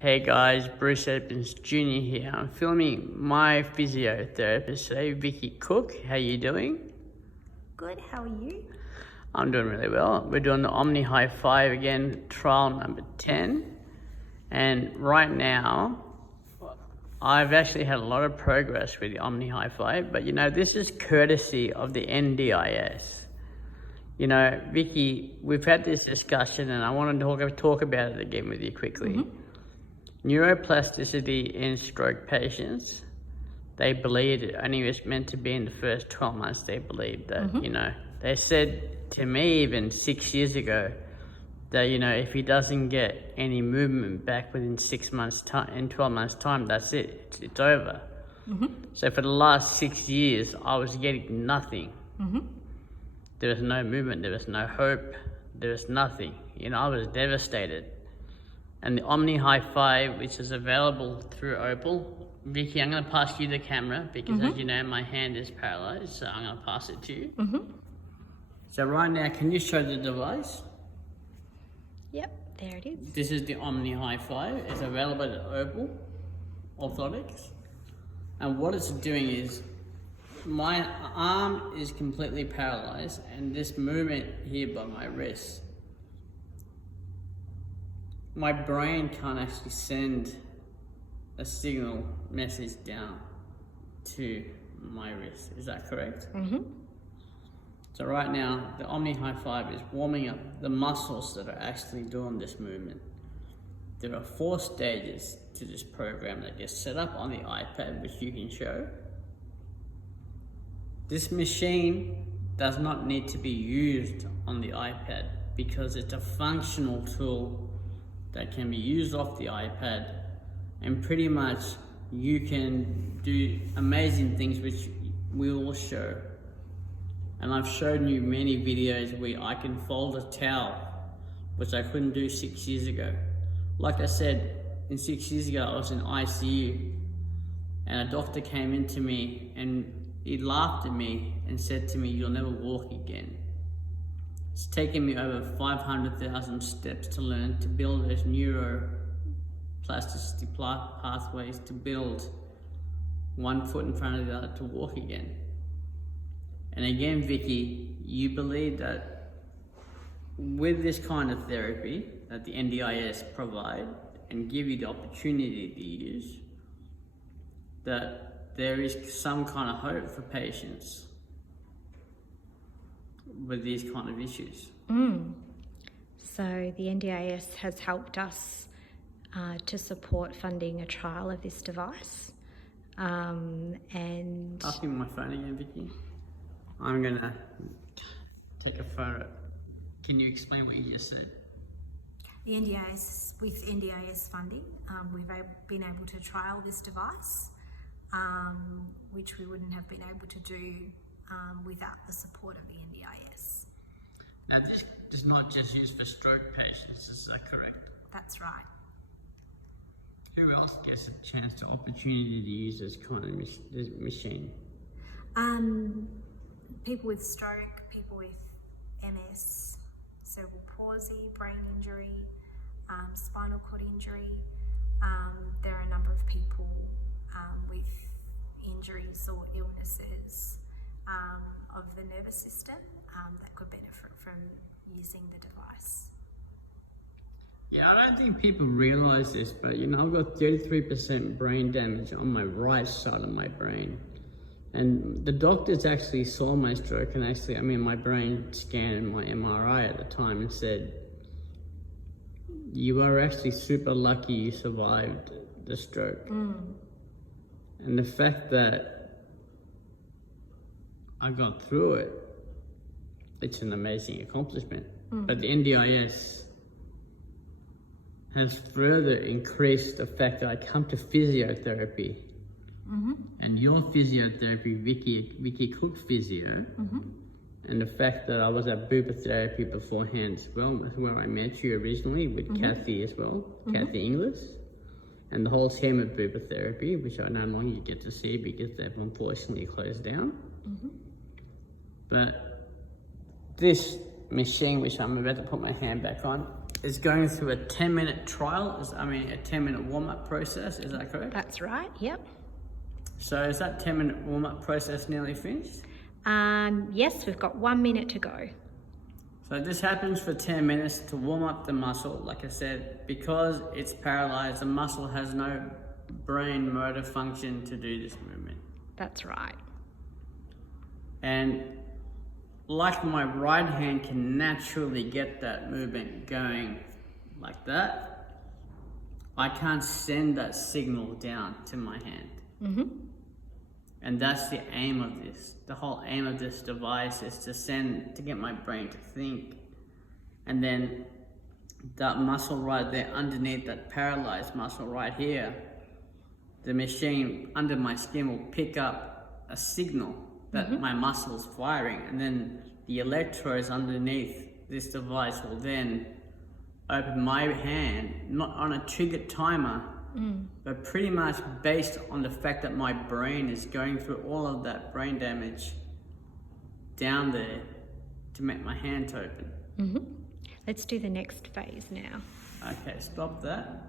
Hey guys, Bruce Edmonds Jr. here. I'm filming my physiotherapist today, Vicky Cook. How you doing? Good, how are you? I'm doing really well. We're doing the OMNI HI5 again, trial number 10. And right now, I've actually had a lot of progress with the OMNI HI5, but you know, this is courtesy of the NDIS. You know, Vicky, we've had this discussion and I want to talk about it again with you quickly. Neuroplasticity in stroke patients, they believed it only was meant to be in the first 12 months. They believed that, you know, they said to me even 6 years ago that, you know, if he doesn't get any movement back within 6 months time, in 12 months time, that's it, it's over. So for the last 6 years, I was getting nothing. There was no movement, there was no hope, there was nothing. You know, I was devastated. And the OMNI HI5, which is available through OPL. Vicky, I'm going to pass you the camera because as you know, my hand is paralyzed, so I'm going to pass it to you. So right now, can you show the device? Yep, there it is. This is the OMNI HI5. It's available at OPL Orthotics. And what it's doing is, my arm is completely paralyzed and this movement here by my wrist, my brain can't actually send a signal message down to my wrist. Is that correct? So right now, the OMNI HI5 is warming up the muscles that are actually doing this movement. There are 4 stages to this program that gets set up on the iPad, which you can show. This machine does not need to be used on the iPad because it's a functional tool that can be used off the iPad, and pretty much you can do amazing things which we will show. And I've shown you many videos where I can fold a towel, which I couldn't do 6 years ago. Like I said, 6 years ago I was in ICU and a doctor came into me and he laughed at me and said to me, "You'll never walk again." It's taken me over 500,000 steps to learn to build those neuroplasticity pathways to build one foot in front of the other to walk again. And again, Vicky, you believe that with this kind of therapy that the NDIS provide and give you the opportunity to use, that there is some kind of hope for patients with these kind of issues. So the NDIS has helped us to support funding a trial of this device. And Pass me my phone again, Vicky. I'm gonna take a photo. Can you explain what you just said? The NDIS, with NDIS funding, we've been able to trial this device, which we wouldn't have been able to do without the support of the NDIS. Now this is not just used for stroke patients, is that correct? That's right. Who else gets a chance to opportunity to use this kind of machine? People with stroke, people with MS, cerebral palsy, brain injury, spinal cord injury. There are a number of people with injuries or illnesses of the nervous system that could benefit from using the device. Yeah, I don't think people realise this, but you know, I've got 33% brain damage on my right side of my brain. And the doctors actually saw my stroke and actually, my brain scan and my MRI at the time and said, "You are actually super lucky you survived the stroke." And the fact that I got through it, it's an amazing accomplishment. But the NDIS has further increased the fact that I come to physiotherapy. And your physiotherapy, Vicky Cook Physio, and the fact that I was at Bupa Therapy beforehand as well, that's where I met you originally with Kathy as well, Kathy Inglis, and the whole team at Bupa Therapy, which I no longer get to see because they've unfortunately closed down. But this machine, which I'm about to put my hand back on, is going through a 10-minute trial, a 10-minute warm-up process, is that correct? That's right, yep. So is that 10-minute warm-up process nearly finished? Yes, we've got 1 minute to go. So this happens for 10 minutes to warm up the muscle. Like I said, because it's paralyzed, the muscle has no brain motor function to do this movement. That's right. And like my right hand can naturally get that movement going like that, I can't send that signal down to my hand. Mm-hmm. And that's the aim of this. The whole aim of this device is to get my brain to think. And then that muscle right there underneath, that paralyzed muscle right here, the machine under my skin will pick up a signal that my muscle's firing, and then the electrodes underneath this device will then open my hand, not on a triggered timer, but pretty much based on the fact that my brain is going through all of that brain damage down there to make my hand to open. Let's do the next phase now. Okay, stop that.